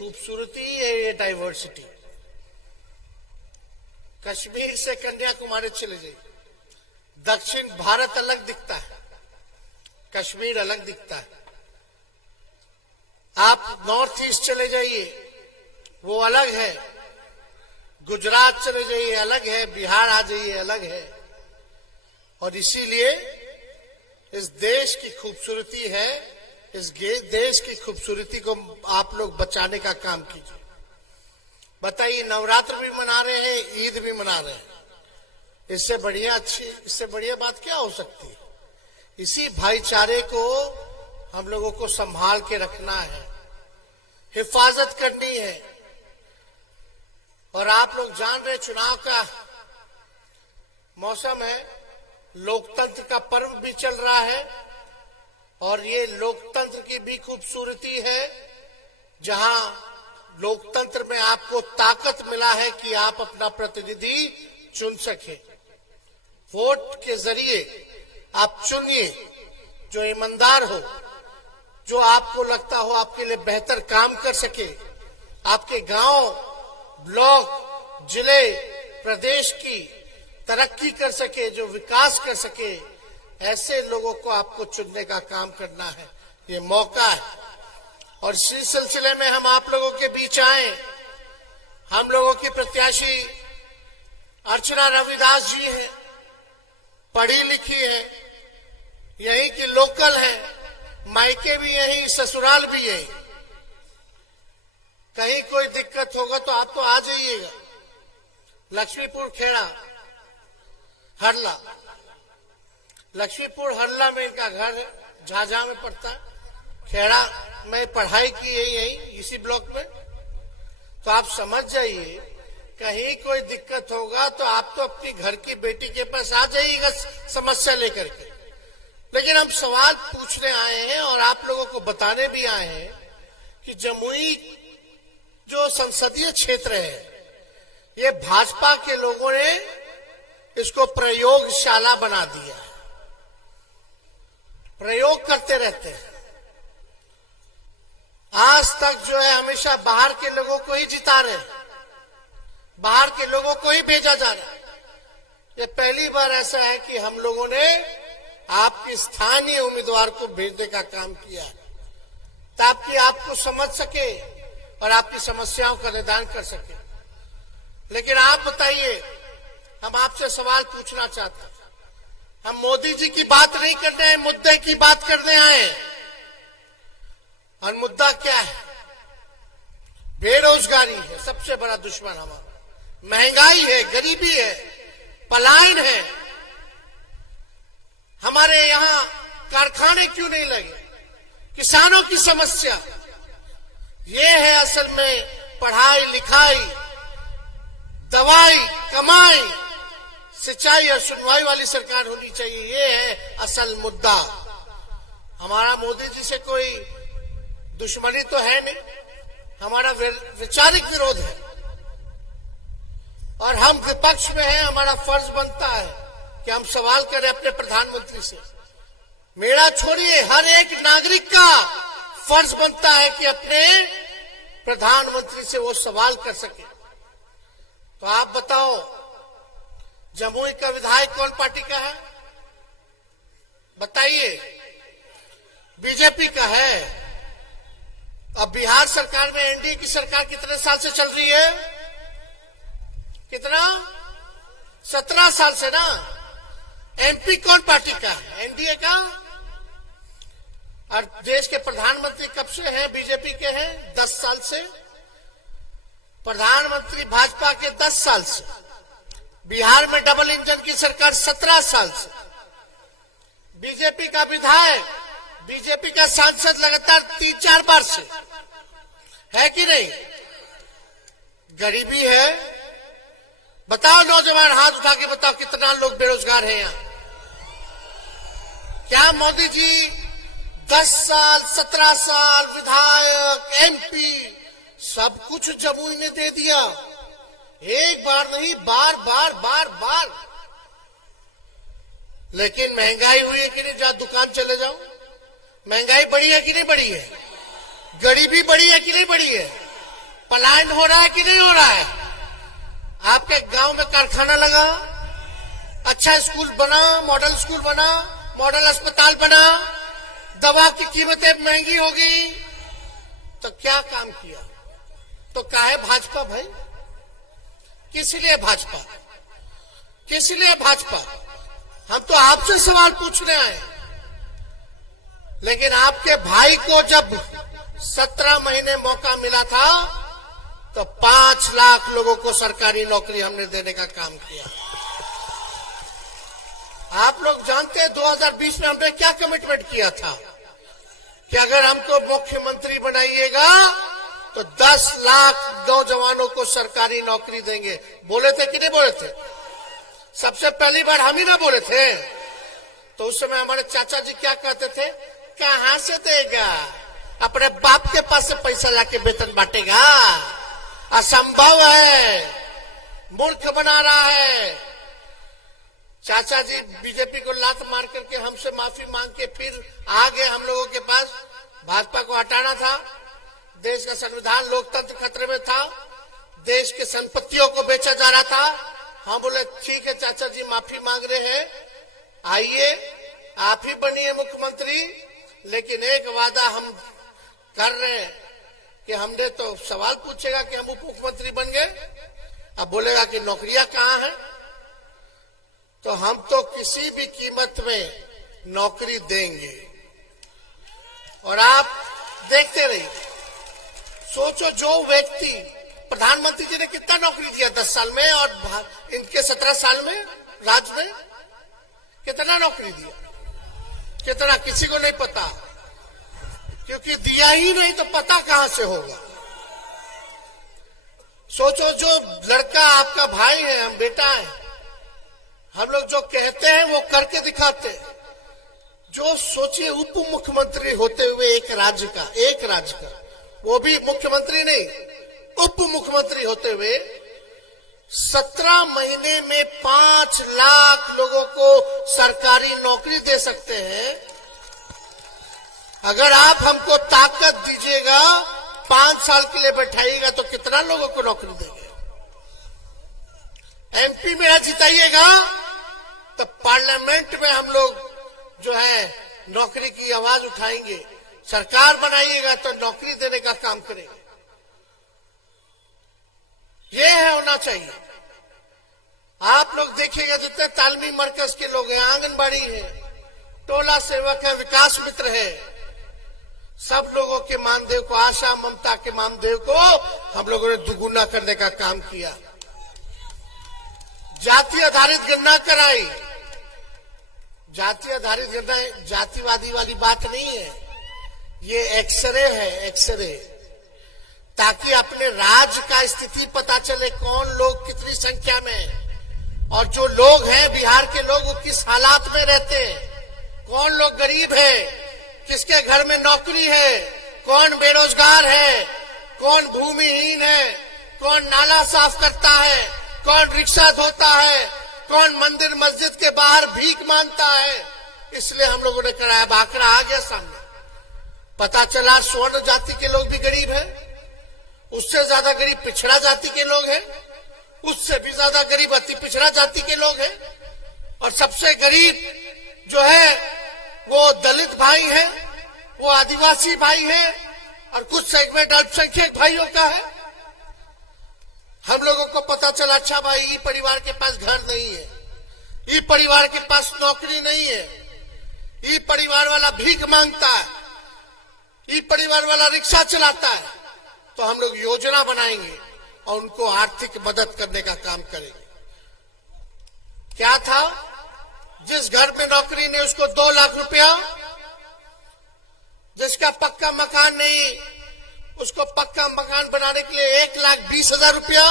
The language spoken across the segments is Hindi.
खूबसूरती है ये डाइवर्सिटी। कश्मीर से कन्याकुमारी चले जाइए, दक्षिण भारत अलग दिखता है, कश्मीर अलग दिखता है। आप नॉर्थ ईस्ट चले जाइए, वो अलग है। गुजरात चले जाइए, अलग है। बिहार आ जाइए, अलग है। और इसीलिए इस देश की खूबसूरती है, इस देश की खूबसूरती को आप लोग बचाने का काम कीजिए। बताइए, नवरात्र भी मना रहे हैं, ईद भी मना रहे हैं, इससे बढ़िया बात क्या हो सकती है? इसी भाईचारे को हम लोगों को संभाल के रखना है, हिफाजत करनी है। और आप लोग जान रहे, चुनाव का मौसम है, लोकतंत्र का पर्व भी चल रहा है। और ये लोकतंत्र की भी खूबसूरती है, जहां लोकतंत्र में आपको ताकत मिला है कि आप अपना प्रतिनिधि चुन सके। वोट के जरिए आप चुनिए जो ईमानदार हो, जो आपको लगता हो आपके लिए बेहतर काम कर सके, आपके गांव, ब्लॉक, जिले, प्रदेश की तरक्की कर सके, जो विकास कर सके। ऐसे लोगों को आपको चुनने का काम करना है, ये मौका है। और इसी सिलसिले में हम आप लोगों के बीच आए। हम लोगों की प्रत्याशी अर्चना रविदास जी हैं, पढ़ी लिखी है, यहीं की लोकल है, मायके भी यहीं, ससुराल भी यहीं। कहीं कोई दिक्कत होगा तो आप तो आ जाइएगा। लक्ष्मीपुर खेड़ा हरला, लक्ष्मीपुर हरला में इनका घर है, झाझा में पड़ता है। खेड़ा में पढ़ाई की है यही इसी ब्लॉक में। तो आप समझ जाइए, कहीं कोई दिक्कत होगा तो आप तो अपनी घर की बेटी के पास आ जाइएगा समस्या लेकर के। लेकिन हम सवाल पूछने आए हैं और आप लोगों को बताने भी आए हैं कि जमुई जो संसदीय क्षेत्र है, ये भाजपा के लोगों ने इसको प्रयोगशाला बना दिया है। प्रयोग करते रहते हैं। आज तक जो है हमेशा बाहर के लोगों को ही जिता रहे हैं, बाहर के लोगों को ही भेजा जा रहा है। ये पहली बार ऐसा है कि हम लोगों ने आपकी स्थानीय उम्मीदवार को भेजने का काम किया है, ताकि आपको समझ सके और आपकी समस्याओं का निदान कर सके। लेकिन आप बताइए, हम आपसे सवाल पूछना चाहते हैं। हम मोदी जी की बात नहीं करने हैं, मुद्दे की बात करने आए। और मुद्दा क्या है? बेरोजगारी है सबसे बड़ा दुश्मन हमारा, महंगाई है, गरीबी है, पलायन है। हमारे यहां कारखाने क्यों नहीं लगे? किसानों की समस्या ये है। असल में पढ़ाई लिखाई, दवाई, कमाई, सिंचाई और सुनवाई वाली सरकार होनी चाहिए, ये है असल मुद्दा। हमारा मोदी जी से कोई दुश्मनी तो है नहीं, हमारा वैचारिक विरोध है। और हम विपक्ष में हैं, हमारा फर्ज बनता है कि हम सवाल करें अपने प्रधानमंत्री से। मेरा छोड़िए, हर एक नागरिक का फर्ज बनता है कि अपने प्रधानमंत्री से वो सवाल कर सके। तो आप बताओ, जमुई का विधायक कौन पार्टी का है? बताइए। बीजेपी का है। अब बिहार सरकार में एनडीए की सरकार कितने साल से चल रही है? कितना? 17 साल से ना। एमपी कौन पार्टी का है? एनडीए का। और देश के प्रधानमंत्री कब से हैं? बीजेपी के हैं 10 साल से। प्रधानमंत्री भाजपा के 10 साल से। बिहार में डबल इंजन की सरकार 17 साल से। बीजेपी का विधायक, बीजेपी का सांसद लगातार 3-4 बार से है कि नहीं? गरीबी है। बताओ नौजवान, हाथ उठा के बताओ कितना लोग बेरोजगार हैं यहां। क्या मोदी जी 10 साल, 17 साल विधायक, एमपी सब कुछ जमुई ने दे दिया? एक बार नहीं, बार बार बार बार। लेकिन महंगाई हुई है कि नहीं? जहां दुकान चले जाओ, महंगाई बढ़ी है कि नहीं बढ़ी है? गरीबी बढ़ी है कि नहीं बढ़ी है? पलायन हो रहा है कि नहीं हो रहा है? आपके गांव में कारखाना लगा, अच्छा स्कूल बना, मॉडल स्कूल बना, मॉडल अस्पताल बना, दवा की कीमतें महंगी हो गई, तो क्या काम किया? तो काहे भाजपा भाई? किस लिए भाजपा? किस लिए भाजपा? हम तो आपसे सवाल पूछने आए। लेकिन आपके भाई को जब 17 महीने मौका मिला था तो 5 लाख लोगों को सरकारी नौकरी हमने देने का काम किया। आप लोग जानते हैं 2020 में हमने क्या कमिटमेंट किया था कि अगर हमको मुख्यमंत्री बनाइएगा तो 10 लाख नौजवानों को सरकारी नौकरी देंगे। बोले थे कि नहीं बोले थे? सबसे पहली बार हम ही ना बोले थे। तो उस समय हमारे चाचा जी क्या कहते थे? कहां से देगा? अपने बाप के पास से पैसा लाके वेतन बांटेगा? असंभव है, मूर्ख बना रहा है। चाचा जी बीजेपी को लात मार करके हमसे माफी मांग के फिर आ गए हम लोगों के पास। भाजपा को हटाना था, देश का संविधान लोकतंत्र खतरे में था, देश की संपत्तियों को बेचा जा रहा था। हम बोले ठीक है चाचा जी, माफी मांग रहे हैं, आइए आप ही बनिए मुख्यमंत्री, लेकिन एक वादा हम कर रहे हैं कि हमने तो सवाल पूछेगा कि हम उप मुख्यमंत्री बन गए, अब बोलेगा कि नौकरियां कहां हैं, तो हम तो किसी भी कीमत में नौकरी देंगे। और आप देखते रहिए, सोचो जो व्यक्ति, प्रधानमंत्री जी ने कितना नौकरी दिया 10 साल में, और इनके 17 साल में राज में कितना नौकरी दिया? कितना? किसी को नहीं पता, क्योंकि दिया ही नहीं तो पता कहां से होगा। सोचो जो लड़का आपका भाई है, हम बेटा है, हम लोग जो कहते हैं वो करके दिखाते हैं। जो सोचिए उप मुख्यमंत्री होते हुए एक राज्य का, वो भी मुख्यमंत्री नहीं, उप मुख्यमंत्री होते हुए 17 महीने में 5 लाख लोगों को सरकारी नौकरी दे सकते हैं। अगर आप हमको ताकत दीजिएगा, 5 साल के लिए बैठाइएगा तो कितना लोगों को नौकरी देंगे? एमपी में जिताइएगा तो पार्लियामेंट में हम लोग जो है नौकरी की आवाज उठाएंगे। सरकार बनाइएगा तो नौकरी देने का काम करेंगे। ये है होना चाहिए। आप लोग देखिएगा जितने तालमी मरकज के लोग हैं, आंगनबाड़ी है, टोला सेवक है, विकास मित्र है, सब लोगों के मानदेय को, आशा ममता के मानदेय को हम लोगों ने दुगुना करने का काम किया। जाति आधारित गणना कराई। जाति आधारित गणना जातिवादी वाली बात नहीं है, ये एक्सरे है, एक्सरे, ताकि अपने राज्य का स्थिति पता चले, कौन लोग कितनी संख्या में, और जो लोग हैं बिहार के लोग वो किस हालात में रहते हैं, कौन लोग गरीब है, किसके घर में नौकरी है, कौन बेरोजगार है, कौन भूमिहीन है, कौन नाला साफ करता है, कौन रिक्शा धोता है, कौन मंदिर मस्जिद के बाहर भीख मांगता है। इसलिए हम लोगों ने कराया। आंकड़ा आ गया सामने, पता चला स्वर्ण जाति के लोग भी गरीब है, उससे ज्यादा गरीब पिछड़ा जाति के लोग हैं, उससे भी ज्यादा गरीब अति पिछड़ा जाति के लोग हैं, और सबसे गरीब जो है वो दलित भाई है, वो आदिवासी भाई है, और कुछ सेगमेंट अल्पसंख्यक भाइयों का है। हम लोगों को पता चला, अच्छा भाई ई परिवार के पास घर नहीं है, ई परिवार के पास नौकरी नहीं है, ई परिवार वाला भीख मांगता है, ई परिवार वाला रिक्शा चलाता है, तो हम लोग योजना बनाएंगे और उनको आर्थिक मदद करने का काम करेंगे। क्या था? जिस घर में नौकरी नहीं उसको 2 लाख रुपया, जिसका पक्का मकान नहीं उसको पक्का मकान बनाने के लिए 1,20,000 रुपया,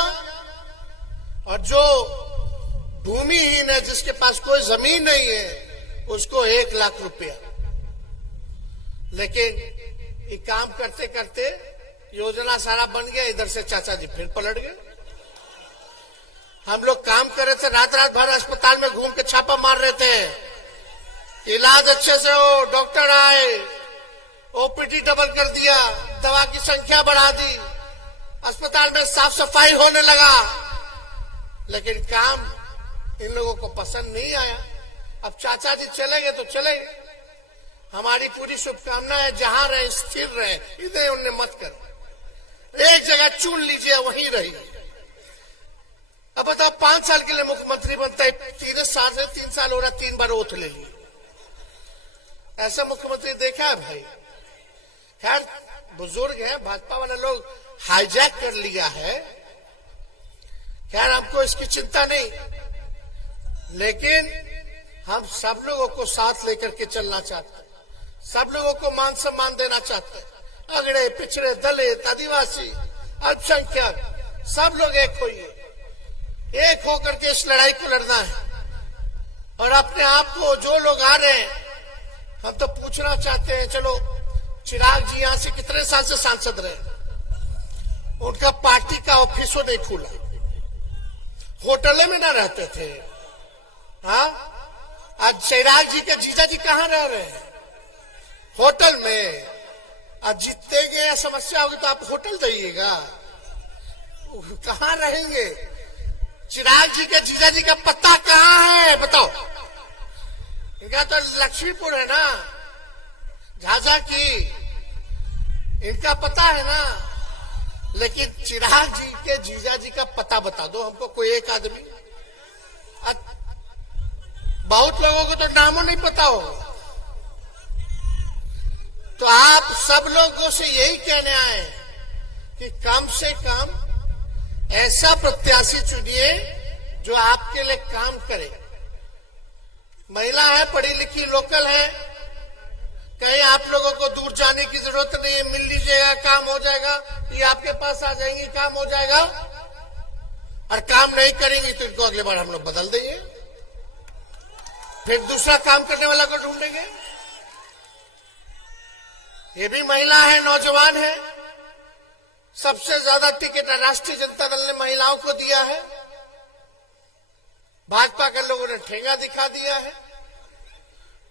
और जो भूमिहीन है, जिसके पास कोई जमीन नहीं है, उसको 1 लाख रुपया। लेकिन ये काम करते करते योजना सारा बन गया, इधर से चाचा जी फिर पलट गए। हम लोग काम कर रहे थे, रात रात भर अस्पताल में घूम के छापा मार रहे थे, इलाज अच्छे से हो, डॉक्टर आए, ओपीडी डबल कर दिया, दवा की संख्या बढ़ा दी, अस्पताल में साफ सफाई होने लगा, लेकिन काम इन लोगों को पसंद नहीं आया। अब चाचा जी चले गए तो चले गए। हमारी पूरी शुभकामना है जहां रहे स्थिर रहे, इधर उन्हें मत कर, एक जगह चुन लीजिए वहीं रहिए। अब बताओ 5 साल के लिए मुख्यमंत्री बनता है, 3 साल हो रहा, 3 बार ओथ ले ली। ऐसा मुख्यमंत्री देखा है भाई? खैर बुजुर्ग है, भाजपा वाले लोग हाईजैक कर लिया है, खैर हमको इसकी चिंता नहीं, लेकिन हम सब लोगों को साथ लेकर के चलना चाहते हैं, सब लोगों को मान सम्मान देना चाहते हैं। अगड़े पिछड़े दलित आदिवासी अल्पसंख्यक सब लोग एक होइए, एक होकर के इस लड़ाई को लड़ना है। और अपने आप को जो लोग आ रहे हैं, हम तो पूछना चाहते हैं, चलो चिराग जी यहां से कितने साल से सांसद रहे, उनका पार्टी का ऑफिसों नहीं खुला, होटल में ना रहते थे। हाँ, आज चिराग जी के जीजा जी कहां रह रहे हैं? होटल में। आज जीतते गए समस्या होगी तो आप होटल जाइएगा, कहां रहेंगे? चिराग जी के जीजा जी का पता कहां है बताओ? इनका तो लक्ष्मीपुर है ना, झाझा की, इनका पता है ना, लेकिन चिराग जी के जीजा जी का पता बता दो हमको, कोई एक आदमी। बहुत लोगों को तो नामों नहीं पता होगा। तो आप सब लोगों से यही कहने आए कि कम से कम ऐसा प्रत्याशी चुनिए जो आपके लिए काम करे। महिला है, पढ़ी लिखी, लोकल है, कहीं आप लोगों को दूर जाने की जरूरत नहीं है, मिल लीजिएगा, काम हो जाएगा, ये आपके पास आ जाएंगे, काम हो जाएगा। और काम नहीं करेंगे तो इनको अगले बार हम लोग बदल देंगे, फिर दूसरा काम करने वाला को ढूंढेंगे। ये भी महिला है, नौजवान है, सबसे ज्यादा टिकट राष्ट्रीय जनता दल ने महिलाओं को दिया है, भाजपा के लोगों ने ठेंगा दिखा दिया है।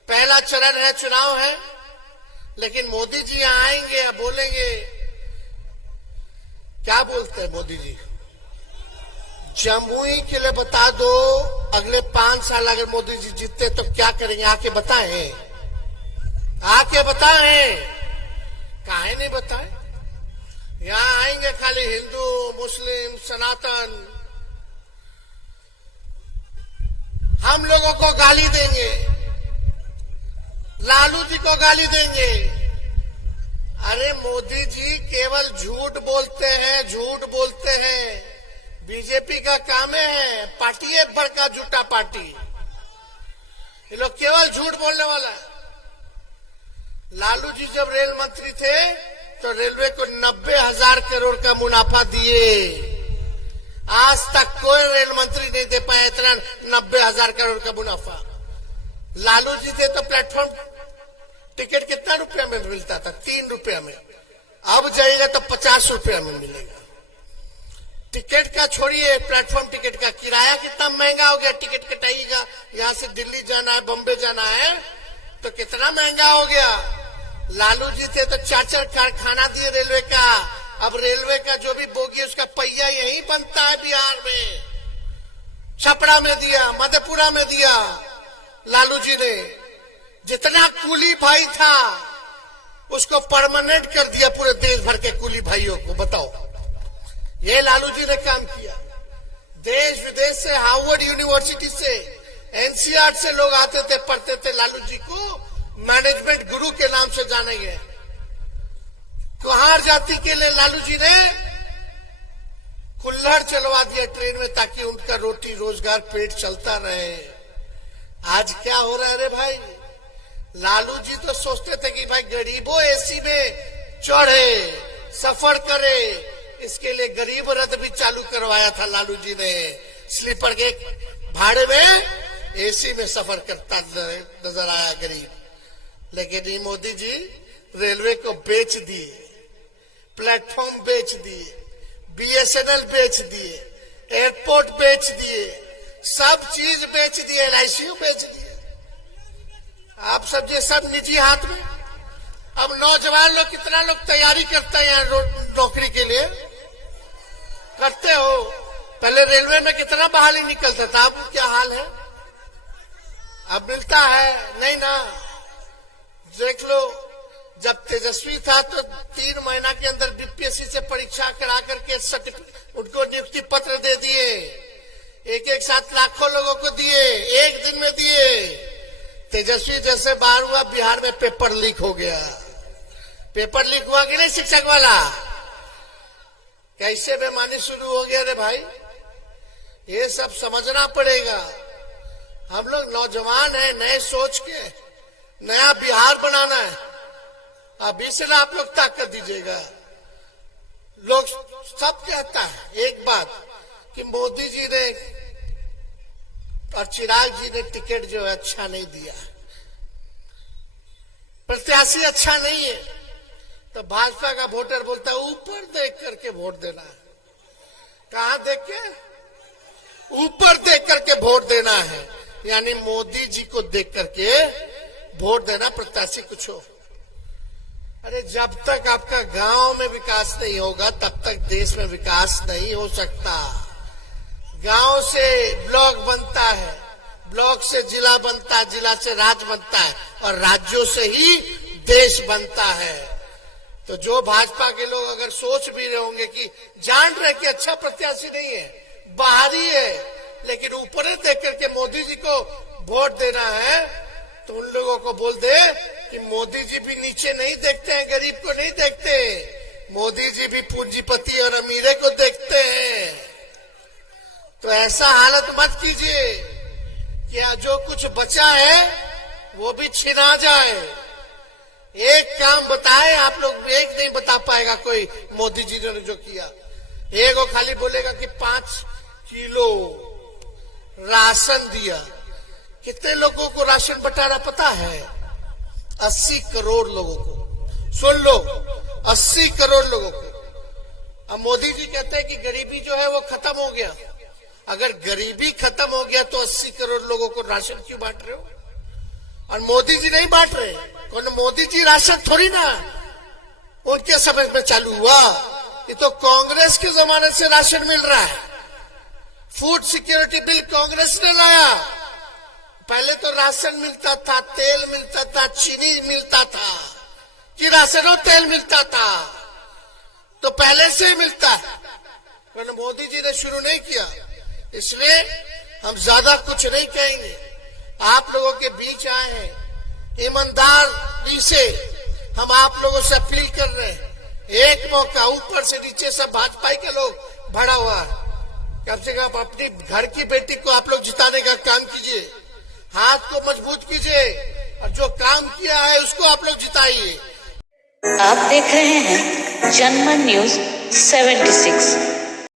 पहला चरण है, चुनाव है, लेकिन मोदी जी यहां आएंगे, बोलेंगे, क्या बोलते हैं मोदी जी? जमुई के लिए बता दो, अगले 5 साल अगर मोदी जी जीतते तो क्या करेंगे, आके बताएं, आके बताएं। काहे नहीं बताएं? यहां आएंगे खाली हिंदू, मुस्लिम, सनातन, हम लोगों को गाली देंगे, लालू जी को गाली देंगे। अरे मोदी जी केवल झूठ बोलते हैं, झूठ बोलते हैं। बीजेपी का काम है, पार्टी है बड़का झूठा पार्टी, ये लोग केवल झूठ बोलने वाला है। लालू जी जब रेल मंत्री थे तो रेलवे को 90,000 करोड़ का मुनाफा दिए, आज तक कोई रेल मंत्री नहीं दे पाया इतना 90,000 करोड़ का मुनाफा। लालू जी थे तो प्लेटफॉर्म टिकट कितना रुपया में मिलता था? 3 रुपया में, अब जाएगा तो 50 रुपया में मिलेगा। टिकट का छोड़िए, प्लेटफॉर्म टिकट का किराया कितना महंगा हो गया। टिकट कटाइएगा, यहां से दिल्ली जाना है, बम्बे जाना है तो कितना महंगा हो गया। लालू जी थे तो 4 कारखाना दिए रेलवे का, अब रेलवे का जो भी बोगी उसका पहिया यही बनता है बिहार में, छपरा में दिया, मधेपुरा में दिया लालू जी ने। जितना कुली भाई था उसको परमानेंट कर दिया पूरे देश भर के कुली भाइयों को। बताओ, ये लालू जी ने काम किया। देश विदेश से, हार्वर्ड यूनिवर्सिटी से, एनसीआर से लोग आते थे, पढ़ते थे। लालू जी को मैनेजमेंट गुरु के नाम से जाने गए। कुहार जाति के लिए लालू जी ने कुल्हड़ चलवा दिया ट्रेन में, ताकि उनका रोटी रोजगार पेट चलता रहे। आज क्या हो रहा है रे भाई? लालू जी तो सोचते थे कि भाई गरीबों एसी में चढ़े, सफर करे, इसके लिए गरीब रथ भी चालू करवाया था लालू जी ने। स्लीपर के भाड़े में एसी में सफर करता नजर आया गरीब। लेकिन ये मोदी जी रेलवे को बेच दिए, प्लेटफॉर्म बेच दिए, बीएसएनएल बेच दिए, एयरपोर्ट बेच दिए, सब चीज बेच दिए, एलआईसी बेच दिए। आप सब ये सब निजी हाथ में। अब नौजवान लोग, कितना लोग तैयारी करते हैं यहाँ नौकरी के लिए, पहले में कितना बहाली निकलता था, अब क्या हाल है? अब मिलता है नहीं ना। देख लो, जब तेजस्वी था तो 3 महीना के अंदर बीपीएससी से परीक्षा करा करके सर्टिफिकेट उनको नियुक्ति पत्र दे दिए, एक साथ लाखों लोगों को दिए, एक दिन में दिए। तेजस्वी जैसे बार हुआ, बिहार में पेपर लीक हो गया। पेपर लीक हुआ कि नहीं शिक्षक वाला? कैसे बेईमानी शुरू हो गया रे भाई, ये सब समझना पड़ेगा। हम लोग नौजवान हैं, नए सोच के नया बिहार बनाना है। अभी से आप लोग ताकत दीजिएगा। लोग सब कहता है एक बात कि मोदी जी ने और चिराग जी ने टिकट जो है अच्छा नहीं दिया, प्रत्याशी अच्छा नहीं है, तो भाजपा का वोटर बोलता है ऊपर देख करके वोट देना है। कहां देख के? ऊपर देख करके वोट देना है, यानी मोदी जी को देख करके वोट देना, प्रत्याशी कुछ हो। अरे जब तक आपका गांव में विकास नहीं होगा तब तक देश में विकास नहीं हो सकता। गांव से ब्लॉक बनता है, ब्लॉक से जिला बनता है, जिला से राज्य बनता है, और राज्यों से ही देश बनता है। तो जो भाजपा के लोग अगर सोच भी रहे होंगे कि जान रहे कि अच्छा प्रत्याशी नहीं है, बाहरी है, लेकिन ऊपर देख करके मोदी जी को वोट देना है, तो उन लोगों को बोल दे कि मोदी जी भी नीचे नहीं देखते हैं, गरीब को नहीं देखते, मोदी जी भी पूंजीपति और अमीरे को देखते हैं। तो ऐसा हालत मत कीजिए कि जो कुछ बचा है वो भी छिना जाए। एक काम बताए आप लोग, एक नहीं बता पाएगा कोई मोदी जी ने जो किया। एक वो खाली बोलेगा कि 5 किलो राशन दिया। कितने लोगों को राशन बंटा पता है? 80 करोड़ लोगों को। सुन लो, 80 करोड़ लोगों को। अब मोदी जी कहते हैं कि गरीबी जो है वो खत्म हो गया। अगर गरीबी खत्म हो गया तो 80 करोड़ लोगों को राशन क्यों बांट रहे हो? और मोदी जी नहीं बांट रहे, कौन? मोदी जी राशन थोड़ी ना उनके समय में चालू हुआ, ये तो कांग्रेस के जमाने से राशन मिल रहा है। फूड सिक्योरिटी बिल कांग्रेस ने लाया। पहले तो राशन मिलता था, तेल मिलता था, चीनी मिलता था, कि राशन और तेल मिलता था, तो पहले से ही मिलता है। मोदी जी ने शुरू नहीं किया, इसलिए हम ज्यादा कुछ नहीं कहेंगे। आप लोगों के बीच आए हैं, ईमानदारी से हम आप लोगों से अपील कर रहे हैं। एक मौका, ऊपर से नीचे सब भाजपा के लोग भरा हुआ है, कम से कम अपनी घर की बेटी को आप लोग जिताने का काम कीजिए, हाथ को मजबूत कीजिए, और जो काम किया है उसको आप लोग जिताइए। आप देख रहे हैं जनमन न्यूज 76।